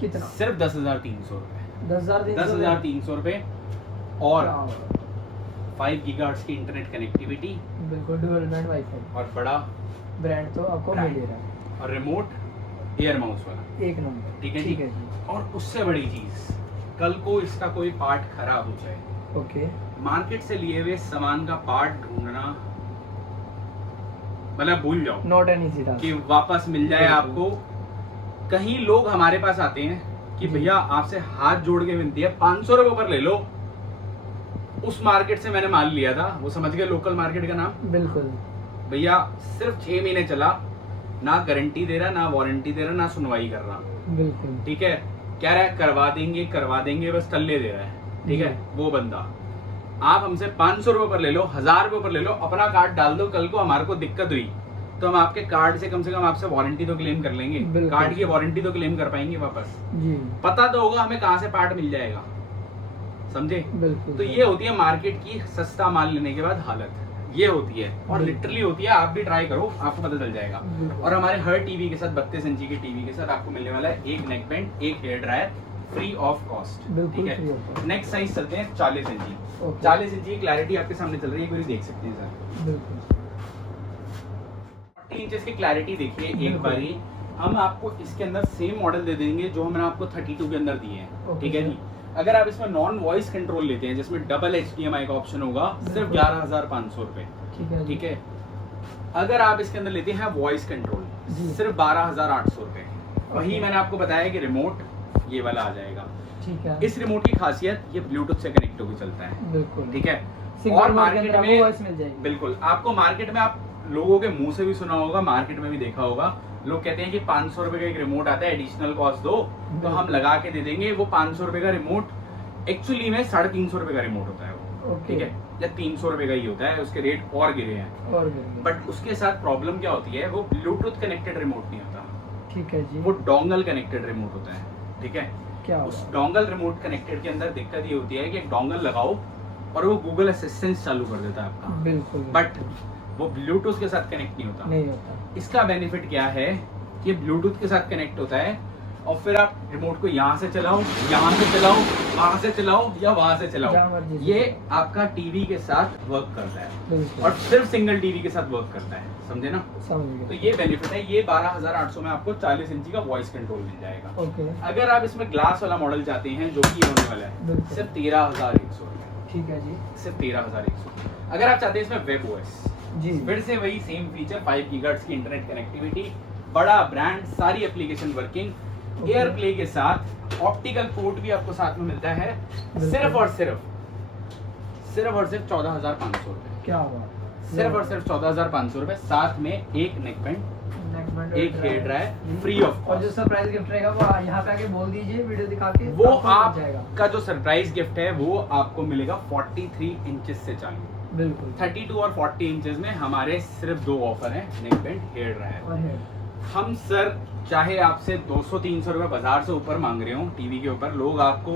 कितना? सिर्फ 10,300 रुपये। 10,300 रुपये और क्या बात है। 5 गीगाहर्ट्ज की इंटरनेट कनेक्टिविटी बिल्कुल, डुअल बैंड वाईफाई और बड़ा ब्रांड तो आपको मिल ब्रांड। ही रहा है। और रिमोट एयर माउस वाला, एक नंबर। ठीक है ठीक जी। है जी। और उससे बड़ी चीज, कल को इसका कोई पार्ट खराब हो जाए, ओके, मार्केट से लिए हुए सामान का पार्ट ढूंढना मतलब भूल जाओ नॉट एन इजी टास्क। कि वापस मिल जाए आपको। कहीं लोग हमारे पास आते हैं कि जी। भैया आपसे हाथ जोड़ के विनती है 500 रुपए पर ले लो। उस मार्केट से मैंने माल लिया था, वो समझ गए लोकल मार्केट का नाम। बिल्कुल। भैया सिर्फ 6 महीने चला, ना गारंटी दे रहा, ना वारंटी दे रहा, ना सुनवाई कर रहा, बिल्कुल। ठीक है। कह रहा है करवा देंगे बस टल्ले दे रहा है, ठीक है। वो बंदा आप हमसे 500 रुपए पर ले लो, 1000 रुपए पर ले लो, अपना कार्ड डाल दो, कल को हमारे को दिक्कत हुई तो हम आपके कार्ड से कम आपसे वारंटी तो क्लेम कर लेंगे, बिल्कुल। कार्ड की वारंटी तो क्लेम कर पाएंगे वापस। जी, पता तो होगा हमें कहाँ से पार्ट मिल जाएगा, समझे। बिल्कुल। तो ये होती है मार्केट की सस्ता माल लेने के बाद हालत, ये होती है। और बिल्कुल। लिटरली होती है, आप भी ट्राई करो, आपको पता चल जाएगा। बिल्कुल। और हमारे हर टीवी के साथ 32 इंची की टीवी के साथ आपको मिलने वाला है एक नेक बैंड, एक hair dryer, free of cost, बिल्कुल ठीक free of है। cost। नेक्स्ट साइज चलते हैं 40 इंची। ओके। 40 इंची की क्लैरिटी आपके सामने चल रही है, एक बार देख सकते हैं सर। बिल्कुल। 40 इंचेस की क्लैरिटी देखिए एक बिल्कुल। बारी। हम आपको इसके अंदर सेम मॉडल दे देंगे जो हमने आपको 32 के अंदर दिए हैं, ओके ठीक है सर। जी। अगर आप इसमें नॉन वॉइस कंट्रोल लेते हैं जिसमें डबल HDMI का ऑप्शन होगा, सिर्फ बिल्कुल। 11,500 रुपए, ठीक है। ठीक है। अगर आप इसके अंदर लेते हैं वॉइस कंट्रोल, जी। सिर्फ 12,800 रुपए। वही ओके। मैंने आपको बताया कि रिमोट ये वाला आ जाएगा। ठीक है। इस रिमोट की खासियत ये ब्लूटूथ से कनेक्ट होकर चलता है, बिल्कुल। ठीक है। Single और mode के मार्केट अंदर आपको में voice मिल जाएगी। बिल्कुल आपको मार्केट में, आप लोगों के मुंह से भी सुना होगा, मार्केट में भी देखा होगा, लोग कहते हैं कि 500 रुपए का एक रिमोट आता है, एडिशनल कॉस्ट दो तो हम लगा के दे देंगे। वो 500 रुपए का रिमोट एक्चुअली में 350 रुपए का रिमोट होता है वो, ओके। ठीक है, या 300 रुपए का ही होता है, उसके रेट और गिरे हैं। और बिल्कुल। बट उसके साथ प्रॉब्लम क्या होती है, वो ब्लूटूथ कनेक्टेड रिमोट नहीं होता, ठीक है जी। वो डोंगल कनेक्टेड रिमोट होता है, ठीक है। क्या उस हुआ? डोंगल रिमोट कनेक्टेड के अंदर दिक्कत ये होती है कि एक डोंगल लगाओ और वो गूगल असिस्टेंट चालू कर देता है आपका, बिल्कुल। बट वो ब्लूटूथ के साथ कनेक्ट नहीं होता। नहीं होता। इसका बेनिफिट क्या है कि ब्लूटूथ के साथ कनेक्ट होता है और फिर आप रिमोट को यहाँ से चलाओ, यहाँ से चलाओ, वहां से चलाओ या वहां से जहाँ चलाओ, मर्जी से ये चलाओ। आपका टीवी के साथ वर्क करता है बिल्कुल। और सिर्फ सिंगल टीवी के साथ वर्क करता है, समझे ना। समझ तो गए। ये बेनिफिट है। ये 12,800 में आपको 40 इंची का वॉइस कंट्रोल मिल जाएगा। ओके। अगर आप इसमें ग्लास वाला मॉडल चाहते हैं जो कि ये होने वाला है, बिल्कुल। सिर्फ 13,100 रुपए, ठीक है जी। सिर्फ 13,100। अगर आप चाहते हैं इसमें वेब ओएस, जी। फिर से वही सेम फीचर, 5 गीगाहर्ट्ज की इंटरनेट कनेक्टिविटी, बड़ा ब्रांड, सारी application working, okay. Air play के साथ, ऑप्टिकल पोर्ट भी आपको साथ में मिलता है, सिर्फ और सिर्फ 14,500 रुपए, क्या हुआ? सिर्फ और सिर्फ 14,500 रुपए, साथ में एक नेक बैंड, नेकबैंड एक हेयर ड्रायर, फ्री ऑफ और जो कॉस्ट। सरप्राइज गिफ्ट रहेगा वो यहाँ पे आके बोल दीजिए, वीडियो दिखा के वो आपको मिल जाएगा। आपका जो सरप्राइज गिफ्ट है वो आपको मिलेगा 43 इंचेस से चालू। बिल्कुल। 32 और 40 इंचेस में हमारे सिर्फ 2 ऑफर हैं, नेक बैंड, हेयर ड्रायर। और है। हम सर चाहे आपसे 200-300 रुपए बाजार से ऊपर मांग रहे हो टीवी के ऊपर, लोग आपको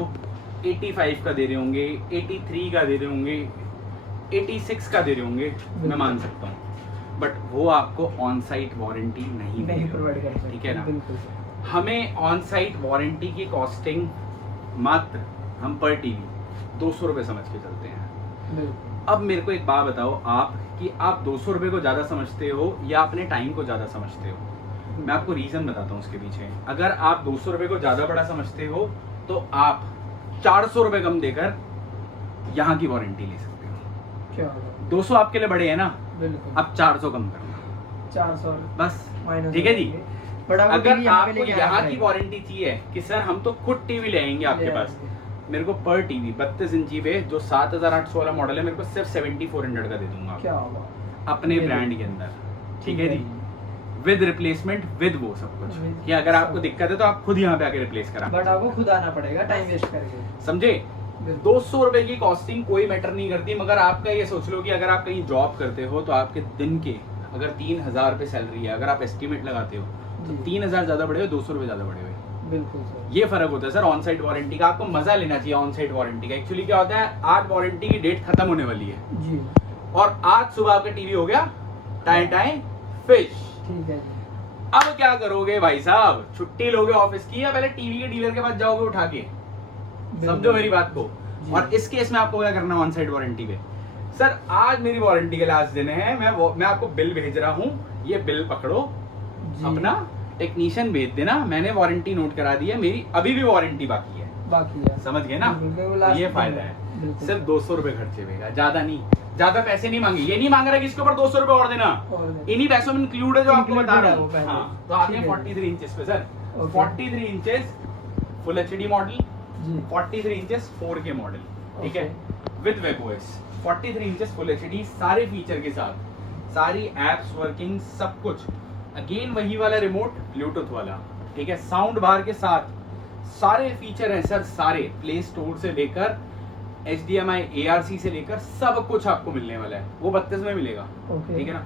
85 का दे रहे होंगे, 83 का दे रहे होंगे, 86 का दे रहे होंगे, मैं मान सकता हूँ, बट वो आपको ऑन साइट वारंटी नहीं नहीं मिलेगी, प्रोवाइड कर सकते। ठीक है ना। बिल्कुल सर। हमें ऑन साइट वारंटी की कॉस्टिंग मात्र हम पर टीवी 200 रुपए समझ के चलते हैं। बिल्कुल। अब मेरे को एक बात बताओ आप कि आप 200 रुपए को ज़्यादा समझते हो या अपने टाइम को ज़्यादा समझते हो। मैं आपको रीज़न बताता हूँ उसके पीछे। अगर आप 200 रुपए को ज़्यादा बड़ा समझते हो तो आप 400 रुपए कम देकर यहाँ की वारंटी ले सकते हो। क्या होगा? 200 आपके लिए बड़े हैं ना, बिल्कुल। अब 400 कम करना 400 बस, माइनस। ठीक है जी। बड़ा अगर आपको यहाँ की वारंटी चाहिए कि सर हम तो खुद टीवी ले आएंगे आपके पास, मेरे को पर टीवी 32 इंची पे जो 7,800 वाला मॉडल है, मेरे को सिर्फ 7,400 का दे दूंगा क्या होगा? अपने ये ब्रांड के अंदर, ठीक है जी, विद रिप्लेसमेंट विद वो सब कुछ, कि अगर आपको दिक्कत है तो आप खुद यहाँ पे आके रिप्लेस करा, बट आपको खुद आना पड़ेगा टाइम वेस्ट करके, समझे। 200 रुपए की कॉस्टिंग कोई मैटर नहीं करती, मगर आपका ये सोच लो कि अगर आप कहीं जॉब करते हो तो आपके दिन के अगर 3000 रुपए सैलरी है, अगर आप एस्टिमेट लगाते हो तो 3000 ज्यादा बढ़े हो, 200 रुपए ज्यादा बढ़े हुए, बिल्कुल सर। ये फर्क होता है सर ऑन साइट वारंटी का। आपको मजा लेना चाहिए ऑन साइट वारंटी का। एक्चुअली क्या होता है, आज वारंटी की डेट खत्म होने वाली है जी, और आज सुबह आपका टीवी हो गया टाइम टाइम फिश। ठीक है। अब क्या करोगे भाई साहब, छुट्टी लोगे ऑफिस की या पहले टीवी के डीलर के पास जाओगे उठा के, समझो मेरी बात को। और इस केस में आपको क्या करना ऑन साइट वारंटी पे, सर आज मेरी वारंटी के लास्ट दिन है, मैं आपको बिल भेज रहा हूँ, ये बिल पकड़ो, अपना टेक्नीशियन भेज देना, मैंने वारंटी नोट करा दी है, मेरी अभी भी वारंटी बाकी है, समझ गए ना। ये फायदा है, सिर्फ 200 रुपए खर्चे हुएगा, ज्यादा नहीं, ज्यादा पैसे नहीं मांगे, ये नहीं मांग रहा कि इसके ऊपर 200 रुपए और देना, इन्हीं पैसों में इंक्लूड है जो आपको बता रहा हूँ। हाँ, तो आगे 43 इंचेस पे sir, 43 inches full HD model, 43 inches 4K model, ठीक है, with webOS, 43 inches full HD, सारे फीचर के साथ, सारी एप्स वर्किंग, सब कुछ। अगेन वही वाला रिमोट ब्लूटूथ वाला, ठीक है, साउंड बार के साथ, सारे फीचर हैं सर, सारे प्ले स्टोर से लेकर HDMI ARC से लेकर सब कुछ आपको मिलने वाला है, वो 32 में मिलेगा, ठीक है ना।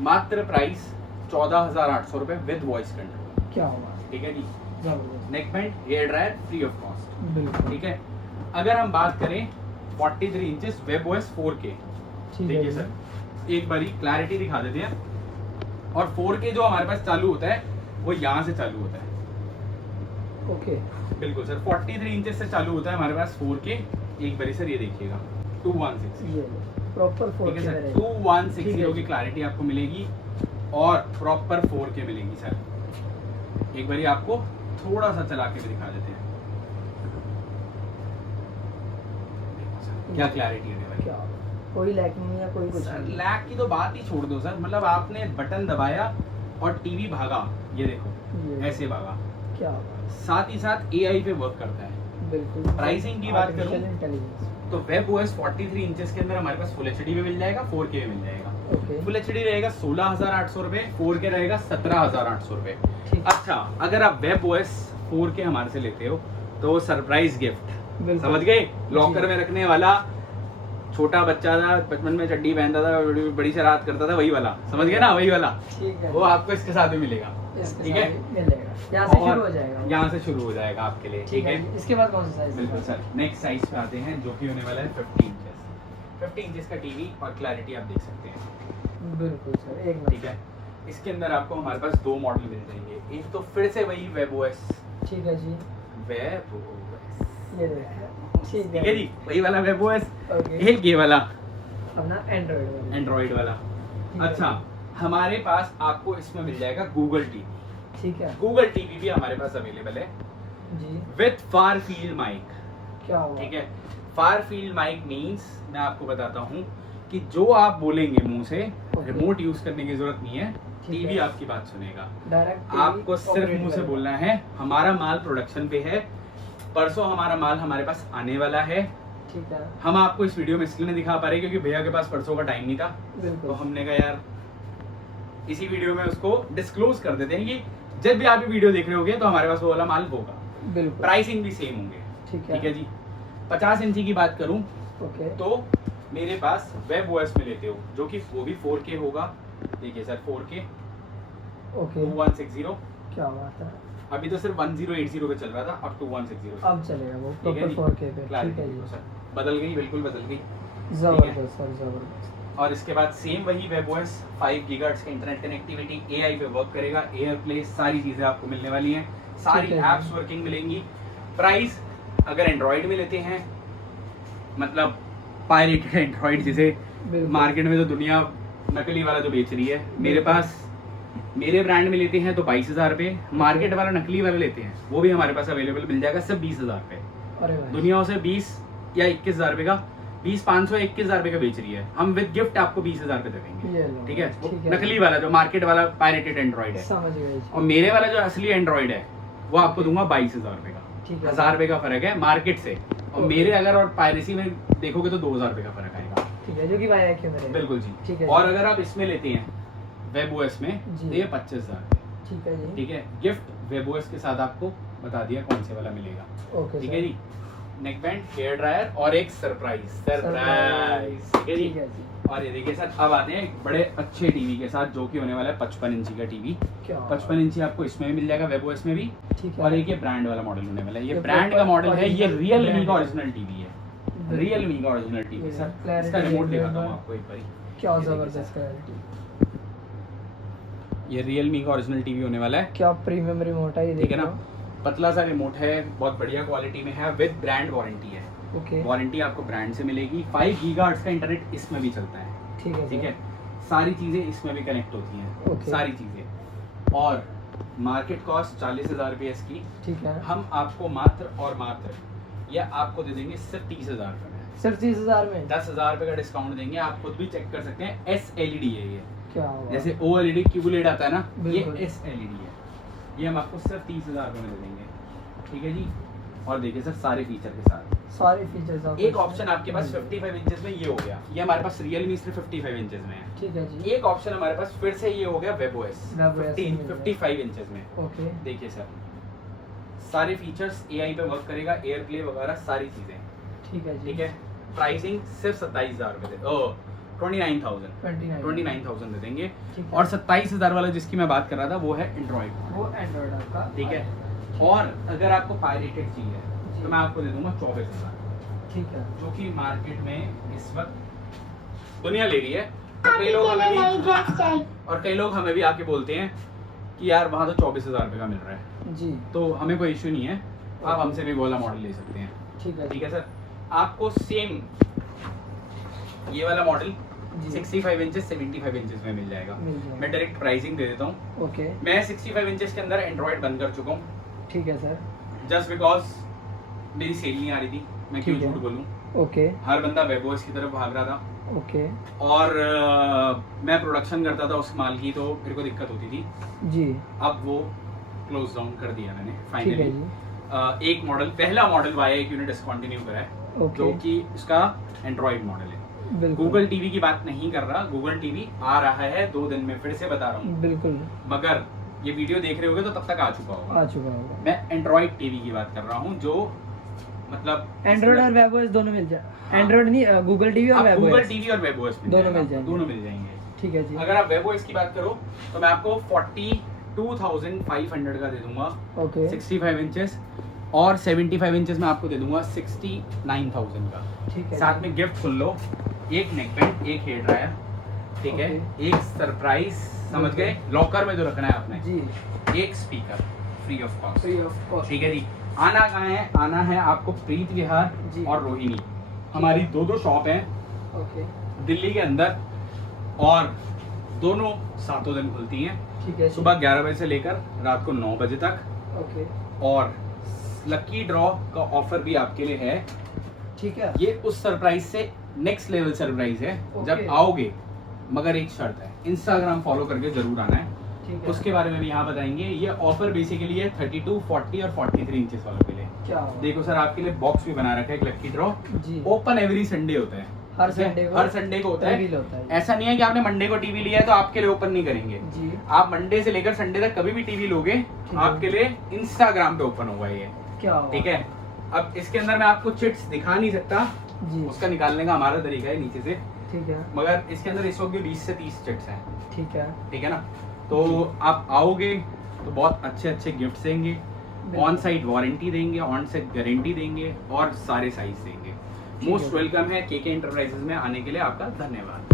मात्र प्राइस 14,800 रुपए विद वॉइस कंट्रोल, क्या होगा, ठीक है जी। Neck band, hair dryer free of cost, ठीक है। अगर हम बात करें 43 इंचेस वेबओएस 4K, देखिए सर एक बारी क्लैरिटी दिखा देते हैं, और 4K जो हमारे पास चालू होता है वो यहाँ से चालू होता है, ओके, बिल्कुल सर, 43 इंचेस से चालू होता है हमारे पास 4K। एक बारी सर ये देखिएगा 2160, प्रॉपर 4K सर 2160 की क्लैरिटी आपको मिलेगी और प्रॉपर 4K मिलेगी सर। एक बारी आपको थोड़ा सा चला के भी दिखा देते हैं, क्या क्लैरिटी है भाई, क्या कोई लैग नहीं है, कोई कुछ नहीं। लैग की तो बात ही छोड़ दो सर, मतलब आपने बटन दबाया और टीवी भागा, ये देखो ऐसे भागा, क्या साथ ही साथ AI पे वर्क करता है। बिल्कुल। प्राइसिंग की बात करूं तो वेबओएस 43 इंचेस के अंदर हमारे पास फुल एचडी में मिल जाएगा, 4K में मिल जाएगा। फुल एचडी रहेगा 16,800 रुपए, 4K रहेगा 17,800 रुपए। अच्छा, अगर आप वेबओएस 4K हमारे से लेते हो तो सरप्राइज गिफ्ट, समझ गए, लॉकर में रखने वाला, छोटा बच्चा था बचपन में चड्डी पहनता था, बड़ी शरारत करता था, वही वाला, समझ गए ना, वही वाला, वो आपको इसके साथ भी मिलेगा, ठीक है, यहाँ से शुरू हो जाएगा, यहाँ से शुरू हो जाएगा आपके लिए, ठीक है। इसके बाद कौन सा साइज? बिल्कुल सर, नेक्स्ट साइज पे आते हैं जो कि होने वाला है 50 इंचेस। 50 इंचेस का टीवी और क्लैरिटी आप देख सकते हैं, बिल्कुल सर, एक ठीक है। इसके अंदर आपको हमारे पास दो मॉडल मिल जाएंगे, एक तो फिर से वही वेबओएस, ठीक है जी, वेबओएस, ये देखिए, ठीक है जी, वही वाला वेबओएस, एक ये वाला अपना एंड्रॉइड वाला। अच्छा, हमारे पास आपको इसमें मिल जाएगा गूगल टीवी, ठीक है, गूगल टीवी भी हमारे पास अवेलेबल है जी, विद फार फील्ड माइक, क्या हुआ, ठीक है। फार फील्ड माइक मींस, मैं आपको बताता हूँ कि जो आप बोलेंगे मुंह से, रिमोट यूज करने की जरूरत नहीं है, टीवी आपकी बात सुनेगा, डायरेक्ट आपको सिर्फ मुंह से बोलना है। हमारा माल प्रोडक्शन पे है, परसों हमारा माल हमारे पास आने वाला है, ठीक है। हम आपको इस वीडियो में इसलिए नहीं दिखा पा रहे क्योंकि भैया के पास परसों का टाइम नहीं था, तो हमने कहा यार इसी वीडियो में उसको डिस्क्लोज कर देते हैं कि जब भी आप ये वीडियो देख रहे होगे तो हमारे पास वो वाला माल होगा, बिल्कुल, प्राइसिंग भी सेम होंगे, ठीक है जी। 50 इंची की बात करूं तो मेरे पास वेबओएस में लेते हो जो कि वो भी 4K होगा, देखिए सर 4K, 2160, क्या बात है, अभी तो सिर्फ 1080 पे चल रहा था, अब 2160 अब चलेगा वो प्रॉपर 4K पे, ठीक है जी सर, बदल गई, बिल्कुल बदल गई, जबरदस्त सर, जबरदस्त। और इसके बाद सेम वही वेबओएस 5 गीगाहर्ट्ज का इंटरनेट कनेक्टिविटी, AI पे वर्क करेगा, एयरप्ले, सारी चीजें आपको मिलने वाली हैं, सारी एप्स वर्किंग मिलेंगी। प्राइस अगर एंड्रॉइड में लेते हैं, मतलब पायरेटेड एंड्रॉइड जिसे मार्केट में तो दुनिया नकली वाला जो बेच रही है, मेरे पास मेरे ब्रांड में लेते हैं तो 22,000 रुपये, मार्केट वाला नकली वाला लेते हैं वो भी हमारे पास अवेलेबल मिल जाएगा सिर्फ 20,000 रुपये। दुनिया उसे 20 या 21,000 रुपये का, 20,500 21,000 रुपये का बेच रही है, हम विद गिफ्ट आपको 20,000 रुपये देंगे, ठीक है। नकली वाला जो मार्केट वाला पायरेटेड एंड्रॉइड है, समझ गए, और मेरे वाला जो असली एंड्रॉइड है वो आपको दूंगा 22,000 रुपये का, 1,000 रुपये का फर्क है मार्केट से, और मेरे अगर और पायरेसी में देखोगे तो 2,000 रुपये का फर्क आएगा, ठीक है, जो कि वाई के अंदर है, बिल्कुल जी, ठीक है। और अगर आप इसमें लेते हैं वेबओएस में, जी। तो ये 25,000। ठीक है जी। ठीक है, गिफ्ट वेबओएस के साथ आपको बता दिया कौन से वाला मिलेगा। ओके ठीक है जी, नेक बैंड, हेयर ड्रायर और एक सरप्राइज। ठीक है जी। ठीक है जी। और ये देखिए सर, अब आते हैं एक बड़े अच्छे टीवी के साथ जो कि होने वाला है 55 इंची का टीवी। क्या 55 इंची आपको इसमें भी मिल जाएगा, वेबओएस में भी। ठीक है। और एक ये ब्रांड वाला मॉडल होने वाला है। ये ये ब्रांड का proper मॉडल है, ये original रियलमी brand का है। ओरिजिनल टीवी है। बिल्कुल। रियलमी का ओरिजिनल टीवी ये सर। clarity इसका रिमोट देख दिखाता रहे हूँ हो। आपको एक बारी। क्या ये देखिए जबरदस्त सर, क्लैरिटी। ये रियलमी का ओरिजिनल टीवी होने वाला है। क्या प्रीमियम रिमोट है ये, ठीक है देख ना, लो। पतला सा रिमोट है, बहुत बढ़िया क्वालिटी में है, विद ब्रांड वारंटी है। ओके। वारंटी आपको ब्रांड से मिलेगी। 5 गीगाहर्ट्ज का इंटरनेट इसमें भी चलता है। ठीक है ठीक सर। है, सारी चीजें इसमें भी कनेक्ट होती हैं। ओके। सारी चीजें। और मार्केट कॉस्ट 40,000 रुपये इसकी, ठीक है। हम आपको मात्र और मात्र या आपको दे देंगे सिर्फ 30,000 रुपये में। सिर्फ 30,000 में? 10,000 रुपये का डिस्काउंट देंगे। आप खुद भी चेक कर सकते हैं, SLED है ये। क्या हुआ? जैसे OLED QLED आता है ना, ये बिल्कुल। SLED है। ये हम आपको सिर्फ 30,000 रुपये में दे देंगे। ठीक है जी। और देखिए सर, सारे फीचर के साथ सारे फीचर्स आप एक ऑप्शन आपके पास 55 इंचेस में ये हो गया। ये हमारे पास रियलमी सिर्फ 55 इंचेस में है। ठीक है जी। एक ऑप्शन हमारे पास फिर से ये हो गया वेबओएस WebOS में मिल 55 इंचेस में। ओके। देखिए सर, सारे फीचर्स AI पे वर्क करेगा, एयर प्ले वगैरह सारी चीजें। ठीक है जी। ठीक है, प्राइसिंग सिर्फ 27,000 रुपये दे, 29,000 29,000 दे देंगे। ठीक है। और 27,000 वाला जिसकी मैं बात कर रहा था वो है एंड्रॉइड। वो एंड्रॉइड आपका। ठीक है, और अगर आपको पायरेटेड चाहिए तो मैं आपको दे दूंगा 24,000, ठीक है। जो कि मार्केट में इस वक्त दुनिया ले रही है। और कई लोग हमें भी आके बोलते हैं कि यार वहाँ तो 24,000 रुपये का मिल रहा है। जी। तो हमें कोई इश्यू नहीं है, आप हमसे भी वाला मॉडल ले सकते हैं। ठीक है। ठीक है सर, आपको सेम ये वाला मॉडल जी। 65 इंचेस 75 इंचेस में मिल जाएगा। मिल जाएगा। मैं डायरेक्ट प्राइसिंग दे देता हूँ। ओके। मैं 65 इंचेस के अंदर एंड्रॉइड बंद कर चुका हूँ, ठीक है सर। जस्ट बिकॉज मेरी सेल नहीं आ रही थी। मैं क्यों ठीक है। झूठ बोलूँ, ओके। हर बंदा वेबओएस की तरफ भाग रहा था। ओके। और मैं प्रोडक्शन करता था उस माल की, तो मेरे को दिक्कत होती थी। जी। अब वो क्लोज डाउन कर दिया मैंने ठीक है फाइनली। जी। एक मॉडल, पहला मॉडल Y1 ने डिसकंटिन्यू करा है, ओके। जो कि इसका एंड्रॉइड मॉडल है। बिल्कुल। गूगल टीवी की बात नहीं कर रहा, गूगल टीवी आ रहा है 2 दिन में, फिर से बता रहा हूँ। बिल्कुल। मगर ये वीडियो देख रहे होगे तो तब तक आ चुका होगा। आ चुका होगा। मैं एंड्रॉइड टीवी की बात कर रहा हूँ, जो मतलब एंड्रॉइड और वेबओएस दोनों मिल जाए। हाँ। एंड्रॉइड नहीं, गूगल टीवी और आप गूगल वेबओएस टीवी और वेबओएस दोनों मिल जाएंगे। दोनों मिल जाएंगे। ठीक है जी। अगर आप वेबओएस की बात करो तो मैं आपको 42,500 का दे दूंगा ओके। 65 इंचेस, और 75 इंचेस में आपको दे दूंगा 69,000 का। ठीक है। साथ में गिफ्ट सुन लो, एक नेक बैंड, एक हेयर ड्रायर, ठीक है, एक सरप्राइज, समझ गए, लॉकर में जो रखना है आपने, जी। एक speaker free of cost. Free of cost. ठीक है जी। आना कहाँ है? आना है आपको प्रीत विहार जी। और रोहिणी, हमारी दो शॉप हैं ओके। दिल्ली के अंदर, और दोनों सातों दिन खुलती हैं, ठीक है। सुबह 11 बजे से लेकर रात को 9 बजे तक। ओके। और लकी ड्रॉ का ऑफर भी आपके लिए है। ठीक है। ये उस सरप्राइज से नेक्स्ट लेवल सरप्राइज है जब ओके। आओगे, मगर एक शर्त है, इंस्टाग्राम फॉलो करके जरूर आना है। ठीक है। उसके बारे में भी यहाँ बताएंगे। ये ऑफर बेसिकली है 32, 40 और 43 इंचेस वालों के लिए। क्या हुआ? देखो सर, आपके लिए बॉक्स भी बना रखा है, एक लकी ड्रॉ जी। ओपन एवरी संडे होता है। हर ठीक है? संडे को हर संडे को होता रिवील है। होता है। ऐसा नहीं है कि आपने मंडे को टीवी लिया है तो आपके लिए ओपन नहीं करेंगे। जी। आप मंडे से लेकर संडे तक कभी भी टीवी लोगे, है। आपके लिए इंस्टाग्राम पे ओपन होगा ये। क्या हुआ? ठीक है। अब इसके अंदर मैं आपको चिट्स दिखा नहीं सकता, जी। उसका निकालने का हमारा तरीका है नीचे से, ठीक है। मगर इसके अंदर इस वक्त 20 से 30 चिट्स हैं। ठीक है। ठीक है ना, तो आप आओगे तो बहुत अच्छे अच्छे गिफ्ट देंगे, ऑन साइट वारंटी देंगे, ऑन साइट गारंटी देंगे, और सारे साइज देंगे। ठीक मोस्ट है। वेलकम है केके एंटरप्राइजेज में आने के लिए। आपका धन्यवाद।